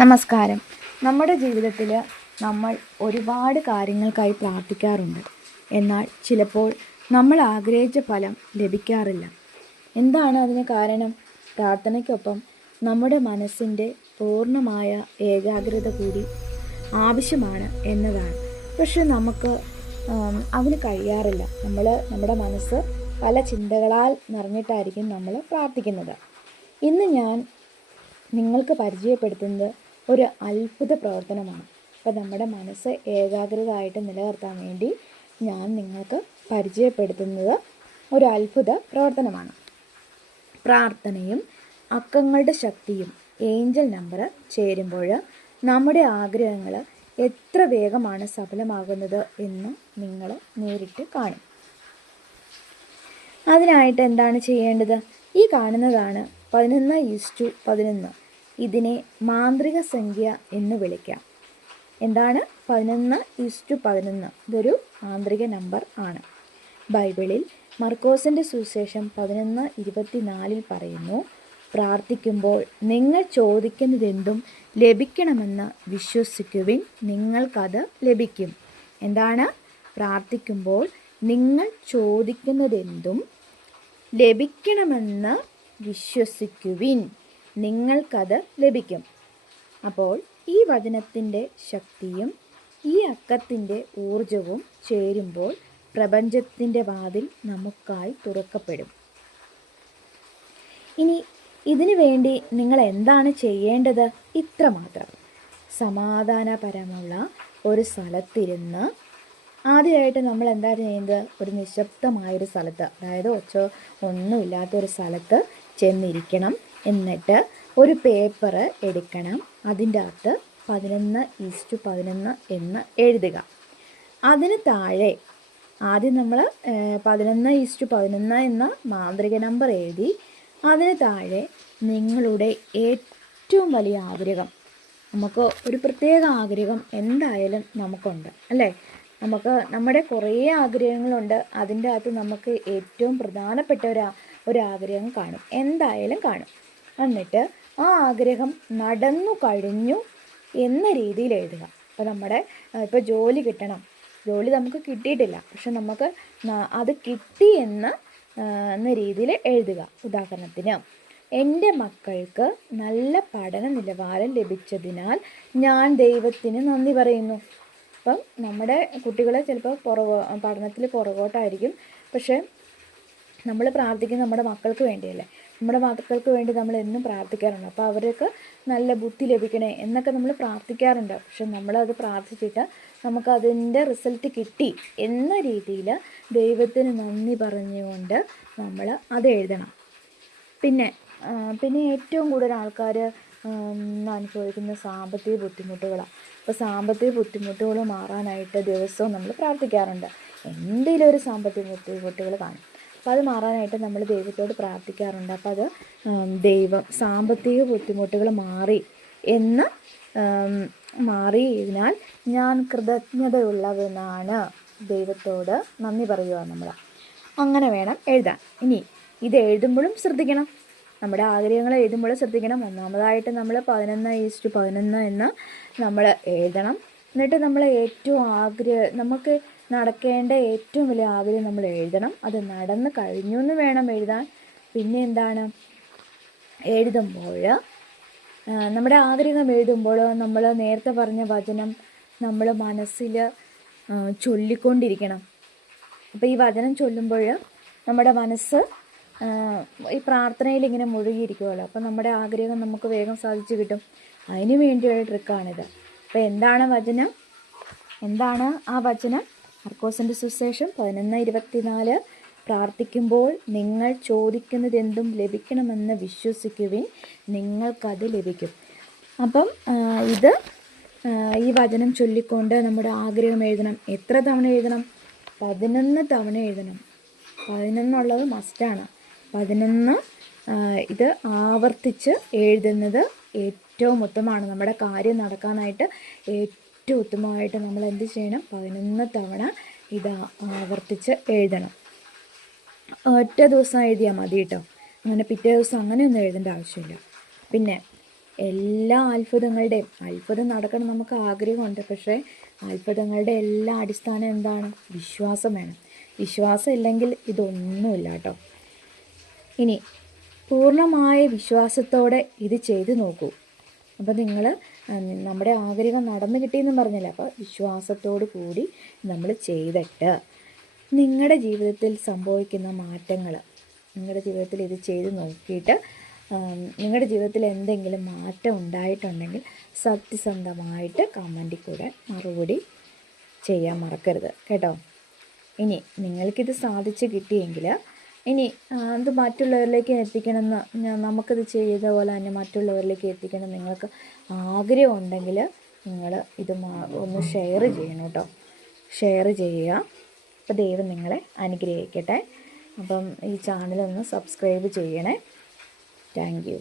നമസ്കാരം. നമ്മുടെ ജീവിതത്തിൽ നമ്മൾ ഒരുപാട് കാര്യങ്ങൾക്കായി പ്രാർത്ഥിക്കാറുണ്ട്. എന്നാൽ ചിലപ്പോൾ നമ്മൾ ആഗ്രഹിച്ച ഫലം ലഭിക്കാറില്ല. എന്താണ് അതിന് കാരണം? പ്രാർത്ഥനയ്ക്കൊപ്പം നമ്മുടെ മനസ്സിൻ്റെ പൂർണ്ണമായ ഏകാഗ്രത കൂടി ആവശ്യമാണ് എന്നതാണ്. പക്ഷെ നമുക്ക് അതിന് കഴിയാറില്ല. നമ്മുടെ മനസ്സ് പല ചിന്തകളാൽ നിറഞ്ഞിട്ടായിരിക്കും നമ്മൾ പ്രാർത്ഥിക്കുന്നത്. ഇന്ന് ഞാൻ നിങ്ങൾക്ക് പരിചയപ്പെടുത്തുന്നത് ഒരു അത്ഭുത പ്രവർത്തനമാണ്. അപ്പോൾ നമ്മുടെ മനസ്സ് ഏകാഗ്രതയായിട്ട് നിലനിർത്താൻ വേണ്ടി ഞാൻ നിങ്ങൾക്ക് പരിചയപ്പെടുത്തുന്നത് ഒരു അത്ഭുത പ്രവർത്തനമാണ്. പ്രാർത്ഥനയും അക്കങ്ങളുടെ ശക്തിയും ഏഞ്ചൽ നമ്പർ ചേരുമ്പോൾ നമ്മുടെ ആഗ്രഹങ്ങൾ എത്ര വേഗമാണ് സഫലമാകുന്നത് എന്ന് നിങ്ങൾ നേരിട്ട് കാണും. അതിനായിട്ട് എന്താണ് ചെയ്യേണ്ടത്? ഈ കാണുന്നതാണ് 11:11. ഇതിനെ മാന്ത്രിക സംഖ്യ എന്ന് വിളിക്കാം. എന്താണ് 11:11? ഇതൊരു മാന്ത്രിക നമ്പർ ആണ്. ബൈബിളിൽ മർക്കോസിൻ്റെ സുവിശേഷം 11:24 പറയുന്നു, പ്രാർത്ഥിക്കുമ്പോൾ നിങ്ങൾ ചോദിക്കുന്നതെന്തും ലഭിക്കണമെന്ന് വിശ്വസിക്കുവിൻ, നിങ്ങൾക്കത് ലഭിക്കും. എന്താണ്? പ്രാർത്ഥിക്കുമ്പോൾ നിങ്ങൾ ചോദിക്കുന്നതെന്തും ലഭിക്കണമെന്ന് വിശ്വസിക്കുവിൻ, നിങ്ങൾക്കത് ലഭിക്കും. അപ്പോൾ ഈ വചനത്തിൻ്റെ ശക്തിയും ഈ അക്കത്തിൻ്റെ ഊർജവും ചേരുമ്പോൾ പ്രപഞ്ചത്തിൻ്റെ വാതിൽ നമുക്കായി തുറക്കപ്പെടും. ഇനി ഇതിനു വേണ്ടി നിങ്ങൾ എന്താണ് ചെയ്യേണ്ടത്? ഇത്രമാത്രം. സമാധാനപരമുള്ള ഒരു സ്ഥലത്തിരുന്ന് ആദ്യമായിട്ട് നമ്മൾ എന്താ ചെയ്യുന്നത്? ഒരു നിശബ്ദമായൊരു സ്ഥലത്ത്, അതായത് ഒന്നുമില്ലാത്തൊരു സ്ഥലത്ത് ചെന്നിരിക്കണം. എന്നിട്ട് ഒരു പേപ്പർ എടുക്കണം. അതിൻ്റെ അകത്ത് 11:11 എന്ന് എഴുതുക. അതിന് താഴെ ആദ്യം നമ്മൾ 11:11 എന്ന മാന്ത്രിക നമ്പർ എഴുതി അതിന് താഴെ നിങ്ങളുടെ ഏറ്റവും വലിയ ആഗ്രഹം, നമുക്ക് ഒരു പ്രത്യേക ആഗ്രഹം എന്തായാലും നമുക്കുണ്ട് അല്ലേ? നമ്മുടെ കുറേ ആഗ്രഹങ്ങളുണ്ട്. അതിൻ്റെ അകത്ത് നമുക്ക് ഏറ്റവും പ്രധാനപ്പെട്ട ഒരു ആഗ്രഹം കാണും, എന്തായാലും കാണും. എന്നിട്ട് ആ ആഗ്രഹം നടന്നു കഴിഞ്ഞു എന്ന രീതിയിൽ എഴുതുക. ഇപ്പോൾ ജോലി കിട്ടണം, ജോലി നമുക്ക് കിട്ടിയിട്ടില്ല, പക്ഷെ നമുക്ക് അത് കിട്ടി എന്ന രീതിയിൽ എഴുതുക. ഉദാഹരണത്തിന്, എൻ്റെ മക്കൾക്ക് നല്ല പഠന നിലവാരം ലഭിച്ചതിനാൽ ഞാൻ ദൈവത്തിന് നന്ദി പറയുന്നു. അപ്പം നമ്മുടെ കുട്ടികൾ ചിലപ്പോൾ പഠനത്തിൽ പുറകോട്ടായിരിക്കും, പക്ഷേ നമ്മൾ പ്രാർത്ഥിക്കുന്നത് നമ്മുടെ മക്കൾക്ക് വേണ്ടിയല്ലേ? നമ്മുടെ മക്കൾക്ക് വേണ്ടി നമ്മൾ എന്നും പ്രാർത്ഥിക്കാറുണ്ട്. അപ്പോൾ അവർക്ക് നല്ല ബുദ്ധി ലഭിക്കണേ എന്നൊക്കെ നമ്മൾ പ്രാർത്ഥിക്കാറുണ്ട്. പക്ഷെ നമ്മളത് പ്രാർത്ഥിച്ചിട്ട് നമുക്കതിൻ്റെ റിസൾട്ട് കിട്ടി എന്ന രീതിയിൽ ദൈവത്തിന് നന്ദി പറഞ്ഞുകൊണ്ട് നമ്മൾ അത് എഴുതണം. പിന്നെ ഏറ്റവും കൂടുതൽ ആൾക്കാർ അനുഭവിക്കുന്ന സാമ്പത്തിക ബുദ്ധിമുട്ടുകളാണ്. അപ്പോൾ സാമ്പത്തിക ബുദ്ധിമുട്ടുകൾ മാറാനായിട്ട് ദിവസവും നമ്മൾ പ്രാർത്ഥിക്കാറുണ്ട്. എന്തെങ്കിലും ഒരു സാമ്പത്തിക ബുദ്ധിമുട്ടുകൾ കാണും. അപ്പോൾ അത് മാറാനായിട്ട് നമ്മൾ ദൈവത്തോട് പ്രാർത്ഥിക്കാറുണ്ട്. അപ്പോൾ അത് സാമ്പത്തിക ബുദ്ധിമുട്ടുകൾ മാറിയതിനാൽ ഞാൻ കൃതജ്ഞതയുള്ളവനാണ്, ദൈവത്തോട് നന്ദി പറയുക. നമ്മൾ അങ്ങനെ വേണം എഴുതാൻ. ഇനി ഇത് എഴുതുമ്പോഴും ശ്രദ്ധിക്കണം, നമ്മുടെ ആഗ്രഹങ്ങൾ എഴുതുമ്പോൾ ശ്രദ്ധിക്കണം. ഒന്നാമതായിട്ട് നമ്മൾ 11:11 എന്ന് നമ്മൾ എഴുതണം. എന്നിട്ട് നമ്മൾ നമുക്ക് നടക്കേണ്ട ഏറ്റവും വലിയ ആഗ്രഹം നമ്മൾ എഴുതണം. അത് നടന്നു കഴിഞ്ഞു എന്ന് വേണം എഴുതാൻ. പിന്നെ എന്താണ്? എഴുതുമ്പോൾ നമ്മുടെ ആഗ്രഹം എഴുതുമ്പോൾ നമ്മൾ നേരത്തെ പറഞ്ഞ വചനം നമ്മൾ മനസ്സിൽ ചൊല്ലിക്കൊണ്ടിരിക്കണം. അപ്പോൾ ഈ വചനം ചൊല്ലുമ്പോൾ നമ്മുടെ മനസ്സ് ഈ പ്രാർത്ഥനയിൽ ഇങ്ങനെ മുഴുകിയിരിക്കുമല്ലോ. അപ്പം നമ്മുടെ ആഗ്രഹം നമുക്ക് വേഗം സാധിച്ചു കിട്ടും. അതിന് വേണ്ടിയുള്ള ട്രിക്കാണിത്. അപ്പോൾ എന്താണ് ആ വചനം? മർക്കോസിൻ്റെ സുവിശേഷം 11:24. പ്രാർത്ഥിക്കുമ്പോൾ നിങ്ങൾ ചോദിക്കുന്നതെന്തും ലഭിക്കണമെന്ന് വിശ്വസിക്കുവിൻ, നിങ്ങൾക്കത് ലഭിക്കും. അപ്പം ഈ വചനം ചൊല്ലിക്കൊണ്ട് നമ്മുടെ ആഗ്രഹം എഴുതണം. എത്ര തവണ എഴുതണം? 11 തവണ എഴുതണം. 11 മസ്റ്റാണ്. 11 ഇത് ആവർത്തിച്ച് എഴുതുന്നത് ഏറ്റവും ഉത്തമമാണ്. നമ്മുടെ കാര്യം നടക്കാനായിട്ട് ഏറ്റവും ഉത്തമമായിട്ട് നമ്മൾ എന്ത് ചെയ്യണം? 11 തവണ ഇത് ആവർത്തിച്ച് എഴുതണം. ഒറ്റ ദിവസം എഴുതിയാൽ മതി കേട്ടോ. അങ്ങനെ പിറ്റേ ദിവസം അങ്ങനെയൊന്നും എഴുതേണ്ട ആവശ്യമില്ല. പിന്നെ എല്ലാ അത്ഭുതം നടക്കണം നമുക്ക് ആഗ്രഹമുണ്ട്. പക്ഷേ അത്ഭുതങ്ങളുടെ എല്ലാ അടിസ്ഥാനം എന്താണ്? വിശ്വാസം വേണം. വിശ്വാസം ഇല്ലെങ്കിൽ ഇതൊന്നുമില്ല കേട്ടോ. ഇനി പൂർണ്ണമായ വിശ്വാസത്തോടെ ഇത് ചെയ്തു നോക്കൂ. അപ്പോൾ നിങ്ങൾ നമ്മുടെ ആഗ്രഹം നടന്നു കിട്ടിയെന്നും പറഞ്ഞില്ല. അപ്പോൾ വിശ്വാസത്തോടു കൂടി നമ്മൾ ചെയ്തിട്ട് നിങ്ങളുടെ ജീവിതത്തിൽ സംഭവിക്കുന്ന മാറ്റങ്ങൾ, നിങ്ങളുടെ ജീവിതത്തിൽ ഇത് ചെയ്ത് നോക്കിയിട്ട് നിങ്ങളുടെ ജീവിതത്തിൽ എന്തെങ്കിലും മാറ്റം ഉണ്ടായിട്ടുണ്ടെങ്കിൽ സത്യസന്ധമായിട്ട് കമൻറ്റിൽ കൂടെ മറുപടി ചെയ്യാൻ മറക്കരുത് കേട്ടോ. ഇനി നിങ്ങൾക്കിത് സാധിച്ച് കിട്ടിയെങ്കിൽ ഇനി അത് മറ്റുള്ളവരിലേക്ക് എത്തിക്കണമെന്ന്, നമുക്കിത് ചെയ്ത പോലെ തന്നെ മറ്റുള്ളവരിലേക്ക് എത്തിക്കണം നിങ്ങൾക്ക് ആഗ്രഹമുണ്ടെങ്കിൽ നിങ്ങൾ ഇത് ഒന്ന് ഷെയർ ചെയ്യണം കേട്ടോ. ഷെയർ ചെയ്യുക. അപ്പോൾ ദൈവം നിങ്ങളെ അനുഗ്രഹിക്കട്ടെ. അപ്പം ഈ ചാനലൊന്ന് സബ്സ്ക്രൈബ് ചെയ്യണേ. Thank you.